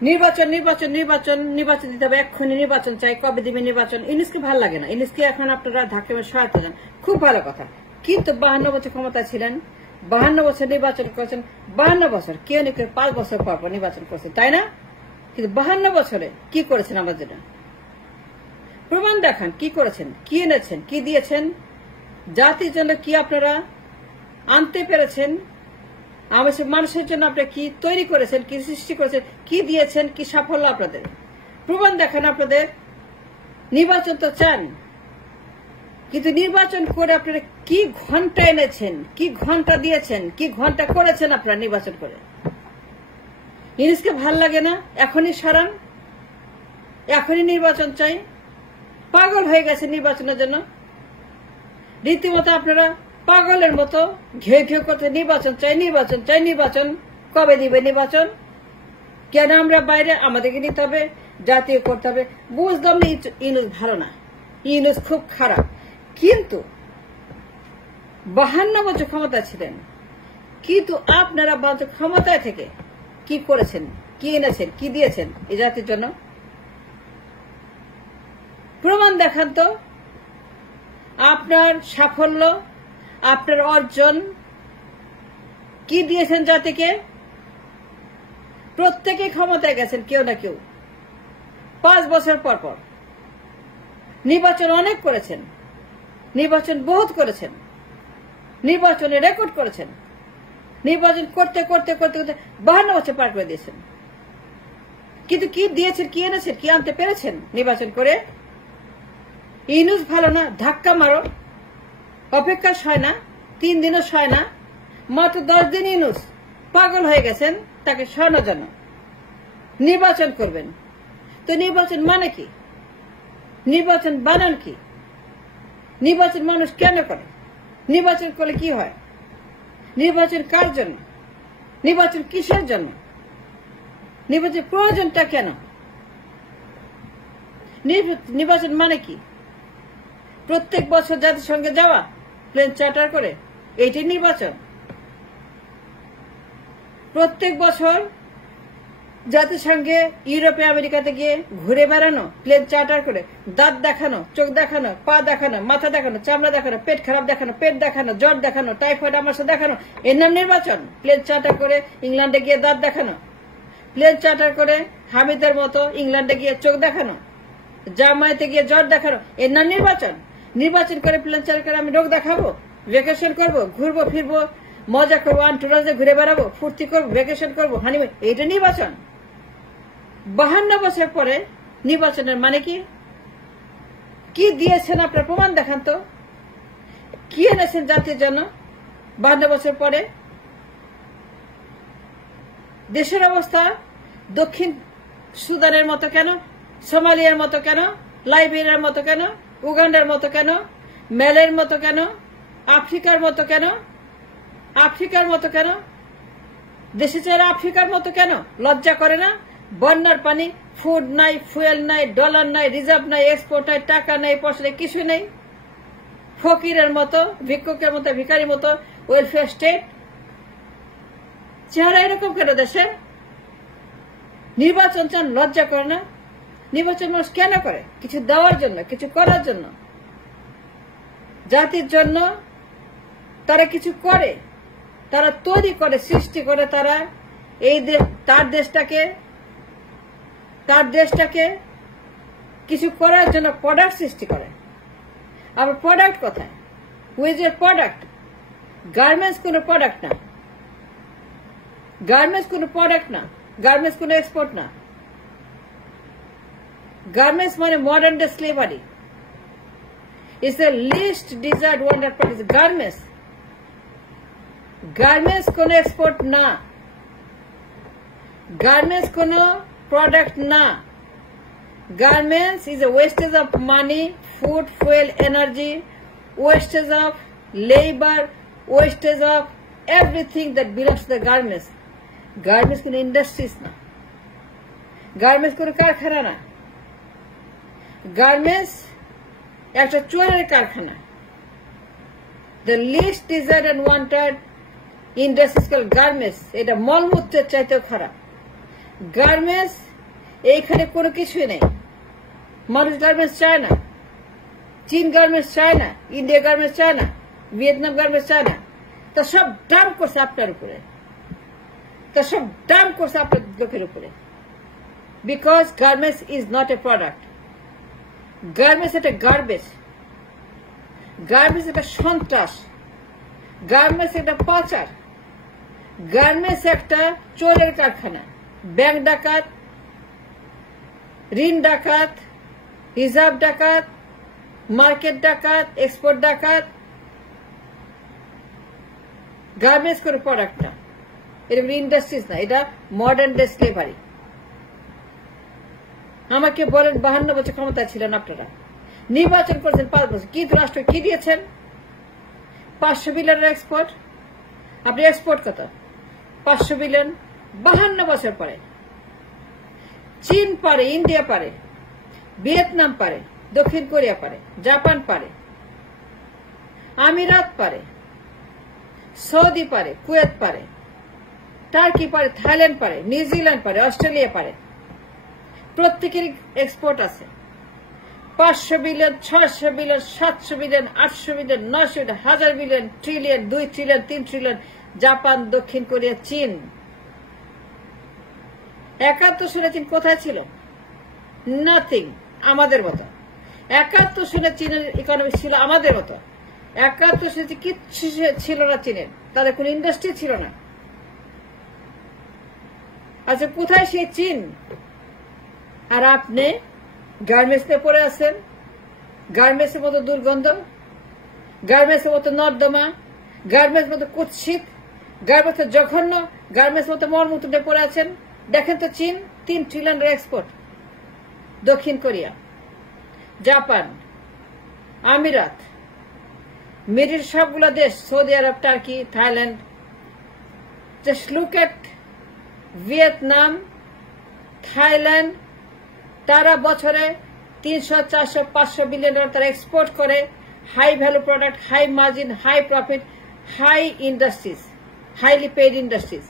নির্বাচন নির্বাচন নির্বাচন নির্বাচন দিতে হবে, এক্ষুনি নির্বাচন চাই, কবে দিবে নির্বাচন। ইউনুসকে ভালো লাগে না, ইউনুসকে এখন আপনারা ধাক্কা সহায়তা দেন, খুব ভালো কথা। কিন্তু 52 বছর ক্ষমতা ছিলেন, 52 বছর নির্বাচন করেছেন, 52 বছর কেউ না কেউ 5 বছর পর পর নির্বাচন করেছেন, তাই না? কিন্তু 52 বছরে কি করেছেন আমার জন্য? প্রমাণ দেখান, কি করেছেন, কি এনেছেন, কি দিয়েছেন জাতির জন্য, কি আপনারা আনতে পেরেছেন, আমাদের মানুষের জন্য আপনারা কি তৈরি করেছেন, কি সৃষ্টি করেছেন, কি দিয়েছেন, কি সাফল্য আপনাদের প্রমাণ দেখান আপনাদের। নির্বাচন তো চান, কিন্তু নির্বাচন করে আপনারা কি ঘন্টা এনেছেন, কি ঘন্টা দিয়েছেন, কি ঘন্টা করেছেন আপনারা নির্বাচন করে? ইউনুসকে ভাল লাগে না, এখনই সরান, এখনই নির্বাচন চাই। পাগল হয়ে গেছে নির্বাচনের জন্য, রীতিমতো আপনারা পাগলের মতো ঘেউ ঘেউ করতে নির্বাচন চাই, নির্বাচন চাই, নির্বাচন কবে দিবে নির্বাচন? কেন আমরা বাইরে, আমাদেরকে নিতে হবে, জাতীয় করতে হবে। বুঝলাম না ইউনুস ভালো না, ইউনুস খুব খারাপ, কিন্তু 52 বছর ক্ষমতা ছিলেন, কিন্তু আপনারা ক্ষমতায় থেকে কি করেছেন, কি এনেছেন, কি দিয়েছেন এই জাতির জন্য? প্রমাণ দেখান তো আপনার সাফল্য, আপনার অর্জন কি দিয়েছেন জাতিকে। প্রত্যেকে ক্ষমতায় গেছেন কেউ না কেউ, 5 বছর পর পর নির্বাচন অনেক করেছেন, নির্বাচন বহুত করেছেন, নির্বাচনে রেকর্ড করেছেন, নির্বাচন করতে করতে করতে করতে 52 বছর পার করে দিয়েছেন। কিন্তু কি দিয়েছেন, কি এনেছেন, কি আনতে পেরেছেন নির্বাচন করে? ইউনুস ভালো না, ধাক্কা মারো, অপেক্ষা সয় না, 3 দিনও সয় না, মাত্র 10 দিন ইউনুস পাগল হয়ে গেছেন তাকে সরানোর জন্য। নির্বাচন করবেন তো নির্বাচন মানে কি, নির্বাচন বানান কি, নির্বাচন মানুষ কেন করে, নির্বাচন করলে কি হয়, নির্বাচন কার জন্য, নির্বাচন কিসের জন্য, নির্বাচন প্রয়োজনটা কেন, নির্বাচন মানে কি? প্রত্যেক বছর জাতিসংঘে যাওয়া প্লেন চার্টার করে, এইটি নির্বাচন? প্রত্যেক বছর জাতিসংঘে ইউরোপে আমেরিকাতে গিয়ে ঘুরে বেড়ানো প্লেন চার্টার করে, দাঁত দেখানো, চোখ দেখানো, পা দেখানো, মাথা দেখানো, চামড়া দেখানো, পেট খারাপ দেখানো, পেট দেখানো, জ্বর দেখানো, টাইফয়েড আমাশা দেখানো, এর নাম নির্বাচন? প্লেন চার্টার করে ইংল্যান্ডে গিয়ে দাঁত দেখানো, প্লেন চার্টার করে হামিদের মতো ইংল্যান্ডে গিয়ে চোখ দেখানো, জামায়াতে গিয়ে জ্বর দেখানো, এর নাম নির্বাচন? নির্বাচন করে প্লেন চার্টার করে আমি রোগ দেখাবো, ভ্যাকেশন করবো, ঘুরবো ফিরবো, মজা করবো, আন্টুরাজে ঘুরে বেড়াবো, ফুর্তি করবো, ভ্যাকেশন করবো, হানিমুন, এইটা নির্বাচন? 52 বছর পরে নির্বাচনের মানে কি? কি দিয়েছেন আপনার প্রমাণ দেখান তো, কি এনেছেন জাতির জন্য 52 বছর পরে? দেশের অবস্থা দক্ষিণ সুদানের মতো কেন, সোমালিয়ার মতো কেন, লাইবেরিয়ার মতো কেন, উগান্ডার মতো কেন, মেলের মতো কেন, আফ্রিকার মতো কেন, আফ্রিকার মতো কেন, দেশে চাইলে আফ্রিকার মতো কেন? লজ্জা করে না? বন্যার পানি, ফুড নাই, ফুয়েল নাই, ডলার নাই, রিজার্ভ নাই, এক্সপোর্ট নাই, টাকা নাই, পয়সা নাই, কিছুই নাই, ফকিরের মতো, ভিক্ষুকের মতো, ভিখারির মতো ওয়েলফেয়ার স্টেট। চেহারা এরকম কেন দেশের? নির্বাচন চান, লজ্জা করে না? নির্বাচন মানুষ কেন করে? কিছু দেওয়ার জন্য, কিছু করার জন্য, জাতির জন্য তারা কিছু করে, তারা তৈরি করে, সৃষ্টি করে, তারা এই তার দেশটাকে কিছু করার জন্য প্রোডাক্ট সৃষ্টি করে। আবার প্রোডাক্ট কোথায়? হুইজ এর প্রোডাক্ট? গার্মেন্টস কোনো প্রোডাক্ট না, গার্মেন্টস কোনো প্রোডাক্ট না, গার্মেন্টস কোনো এক্সপোর্ট না। গার্মেন্টস মানে modern day slavery, it's the least desired wonder product. Garments, garments কোনো এক্সপোর্ট না, গার্মেন্টস কোনো প্রোডাক্ট না। Garments is a wastage of money, food, fuel, energy, wastage of labor, wastage of everything that belongs to the garments. Garments কোনো industries না, garments কোনো কারখানা না, garments একটা চোরের কারখানা। The least desired and wanted industries called garments. এটা মলমূত্রের চাইতেও খারাপ। গার্মেন্টস এইখানে কোনো কিছুই নেই। মানুষ গার্মেন্টস চায় না, চীন গার্মেন্টস চায় না, ইন্ডিয়া গার্মেন্টস চায় না, ভিয়েতনাম গার্মেন্টস চায় না। তা সব ডাম্প করছে আপনার উপরে, তা সব ডাম্প করছে আপনার লোকের উপরে। Because garments is not a product, garments একটা গার্বেজ, গার্মেন্টস একটা সন্ত্রাস, গার্মেন্টস একটা পাচার, গার্মেন্টস একটা চোরের কারখানা। ব্যাংক ডাকাত, ঋণ ডাকাত, রিজার্ভ ডাকাত, মার্কেট ডাকাত, এক্সপোর্ট ডাকাত। গার্মেন্টস করে প্রোডাক্ট না, এটা ইন্ডাস্ট্রিজ না, এটা মডার্ন ডে স্লেভারি। আমাকে বলেন 52 বছর ক্ষমতা ছিলেন আপনারা, নির্বাচন করেছেন 5 বছর, কিন্তু রাষ্ট্র কি দিয়েছেন? 500 বিলিয়নের এক্সপোর্ট। আপনি এক্সপোর্ট কত? 500 বিলিয়ন। 52 বছর পরে চীন পারে, ইন্ডিয়া পারে, ভিয়েতনাম পারে, দক্ষিণ কোরিয়া পারে, জাপান পারে, আমিরাত পারে, সৌদি পারে, কুয়েত পারে, টার্কি পারে, থাইল্যান্ড পারে, নিউজিল্যান্ড পারে, অস্ট্রেলিয়া পারে। প্রত্যেকেরই এক্সপোর্ট আছে। 500 billion, 600 billion, 700 billion, 800 billion, 900 billion, 1000 billion, trillion, 2 trillion, 3 trillion. Japan, দক্ষিণ কোরিয়া, চীন। 71 সালে চীন কোথায় ছিল? নাথিং, আমাদের মতো। 71 সালে চীনের ইকোনমি ছিল আমাদের মতো। 71 সালে কিচ্ছু ছিল না চীনের, তাদের কোন ইন্ডাস্ট্রি ছিল না। আচ্ছা, কোথায় সেই চীন? আর আপনি গার্মেন্টস নিয়ে পড়ে আছেন। গার্মেন্টসের মতো দুর্গন্ধ, গার্মেন্টসের মতো নর্দমা, গার্মেন্টস মতো কুৎসিত, গার্মেন্টস জঘন্য, গার্মেন্টস মতো মর্মুক্ত নিয়ে পড়ে আছেন। দেখেন তো চীন 3 ট্রিলিয়নের এক্সপোর্ট। দক্ষিণ কোরিয়া, জাপান, আমিরাত, মিডিল সবগুলো দেশ, সৌদি আরব, Turkey, Thailand. Just look at Vietnam, Thailand. তারা বছরে 300, 400, 500 বিলিয়ন ডলার তারা এক্সপোর্ট করে। High value product, high margin, high profit, high industries, highly paid industries.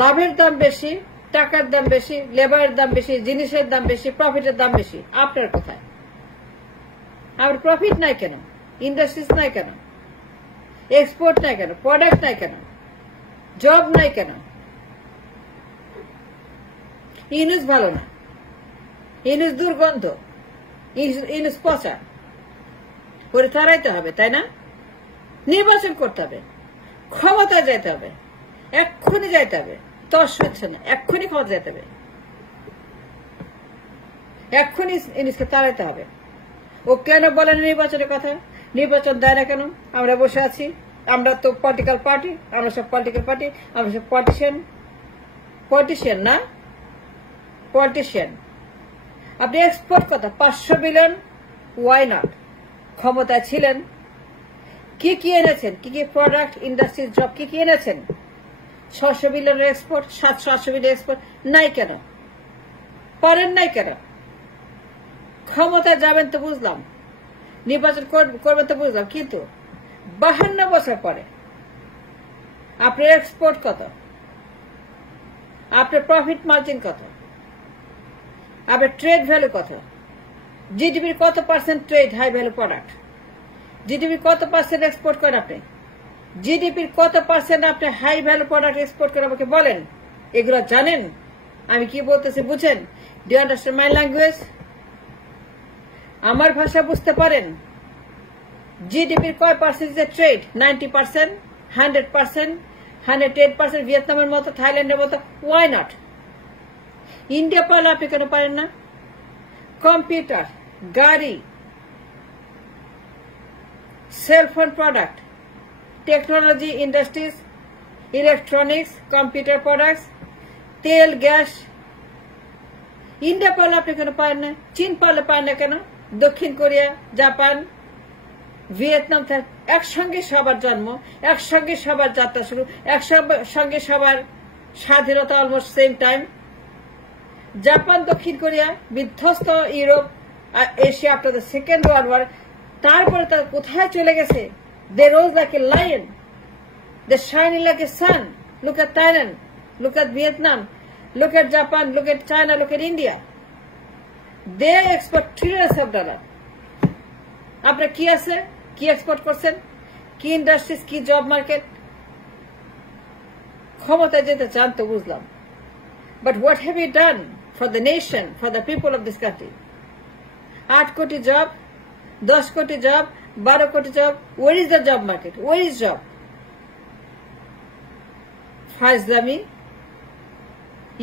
লাভের দাম বেশি, টাকার দাম বেশি, লেবারের দাম বেশি, জিনিসের দাম বেশি, প্রফিটের দাম বেশি। আপনার কোথায়? আমার প্রফিট নাই কেন? ইন্ডাস্ট্রিজ নাই কেন? এক্সপোর্ট নাই কেন? প্রোডাক্ট নাই কেন? জব নাই কেন? ইউনুস ভালো না, ইউনুস দুর্গন্ধ, ইউনুস পচা। করে তাড়াইতে হবে, তাই না? নির্বাচন করতে হবে, ক্ষমতায় যাইতে হবে, এক্ষুনি যাইতে হবে। তস হচ্ছে না, এক্ষুনি ক্ষমতা যেতে হবে, এক্ষুনি ইউনুসকে তাড়াইতে হবে। ও কেন বলেন নির্বাচনের কথা? নির্বাচন দেয় না কেন? আমরা বসে আছি, আমরা তো পলিটিক্যাল পার্টি, আমরা সব পলিটিক্যাল পার্টি, আমরা সব পলিটিশিয়ান না, পলিটিশিয়ান। আপনি এক্সপোর্ট কথা 500 বিলিয়ন, ওয়াই নট? ক্ষমতায় ছিলেন, কি কি এনেছেন? কি কি প্রোডাক্ট, ইন্ডাস্ট্রিজ, জব কি কি এনেছেন? 600 বিলিয়নের এক্সপোর্ট, 700-800 বিলিয়ন এক্সপোর্ট নাই কেন? পারেন নাই কেন? ক্ষমতায় যাবেন তো বুঝলাম, নির্বাচন করবেন তো বুঝলাম, কিন্তু 52 বছর পরে আপনার এক্সপোর্ট কত? আপনার প্রফিট মার্জিন কত? আপনার ট্রেড ভ্যালু কত? জিডিপির কত percent trade high value product? জিডিপির কত পার্সেন্ট এক্সপোর্ট করেন আপনি? জিডিপির কত পার্সেন্ট আপনি হাই ভ্যালু প্রোডাক্ট এক্সপোর্ট করেন আমাকে বলেন। এগুলো জানেন? আমি কি বলতেছি বুঝেন? Do you understand my language? আমার ভাষা বুঝতে পারেন? জিডিপির কয় পার্সেন্ট ট্রেড? 90%, 100%, 108%, ভিয়েতনামের মতো, থাইল্যান্ডের মতো। Why not? ইন্ডিয়া পারলে আপনি কেন পারেন না? কম্পিউটার, গাড়ি, cellphone product, technology industries, electronics, computer products, তেল, গ্যাস। ইন্ডিয়া পারলে আপনি কেন পারেন না? চীন পারলে পারেন না কেন? দক্ষিণ কোরিয়া, জাপান, ভিয়েতনাম, একসঙ্গে সবার জন্ম, একসঙ্গে সবার যাত্রা শুরু, একসঙ্গে সবার স্বাধীনতা অলমোস্ট সেম টাইম। জাপান, দক্ষিণ কোরিয়া, বিধ্বস্ত Europe, Asia after the second world war. তারপরে তারা কোথায় চলে গেছে? They rose like a lion, they shining like a sun. Look at Thailand, look at Vietnam, look at Japan, look at China, look at India. They export trillions of dollars. আপনার কি আছে, কি export করছেন, কি industries, কি job market? ক্ষমতায় যেতে চান তো বুঝলাম, but what have you done for the nation, for the people of this country? 8 crore job, 10 কোটি job, 12 crore job, where is the job market, where is job? ফাজলামি,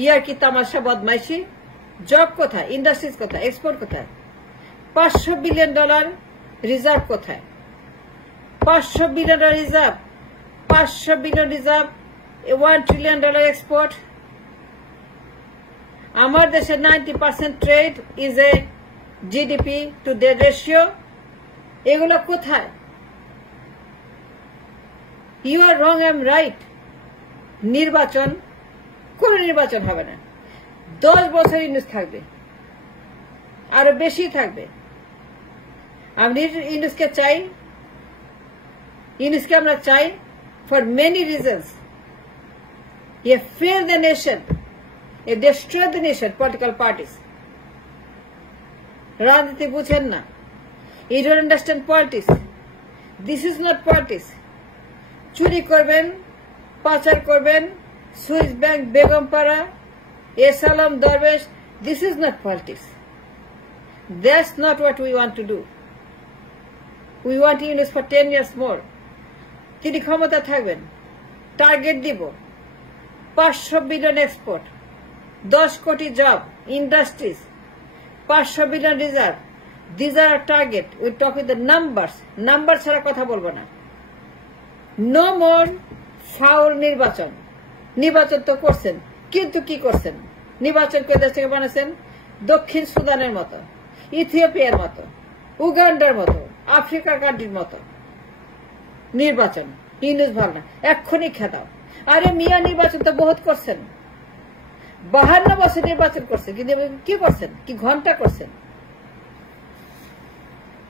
ইয়ার কি তামাশা, বদমাইশি। জব কোথায়, ইন্ডাস্ট্রিজ কোথায়, এক্সপোর্ট কোথায়? $500 বিলিয়ন রিজার্ভ কোথায়? 500 billion reserve, 500 billion reserve, $1 trillion export. আমার দেশে 90% trade is a GDP to debt ratio. এগুলো কোথায়? You are wrong, I am right. নির্বাচন, কোন নির্বাচন হবে না। 10 বছর ইউনুস থাকবে, আরো বেশি থাকবে। আমি ইউনুসকে চাই, ইউনুসকে আমরা চাই for many reasons. You fail the nation, you destroy the nation. Political parties রাজনীতি বুঝেন না, you don't understand politics. This is not politics. চুরি করবেন, পাচার করবেন, সুইস ব্যাংক, বেগমপাড়া, এসালাম, দরবেশ, this is not politics. That's not what we want to do. We want Yunus for 10 years more. তিনি ক্ষমতা থাকবেন, টার্গেট দিব 500 বিলিয়ন এক্সপোর্ট, 10 কোটি job, industries, 500 billion reserve. This are target. We talk with the numbers. Number ছাড়া কথা বলবো না। No more foul নির্বাচন। নির্বাচন তো করছেন, কিন্তু কি করছেন? নির্বাচন করে দেশ থেকে বানাচ্ছেন দক্ষিণ সুদানের মতো, ইথিওপিয়ার মতো, উগান্ডার মতো, আফ্রিকার কান্ট্রির মতো নির্বাচন। ইউনুস ভাল না, এক্ষুনি খেদাও। আরে মিয়া, নির্বাচন তো বহুত করছেন, 52 বছর নির্বাচন করছেন, কিন্তু কি করছেন? কি ঘন্টা করছেন?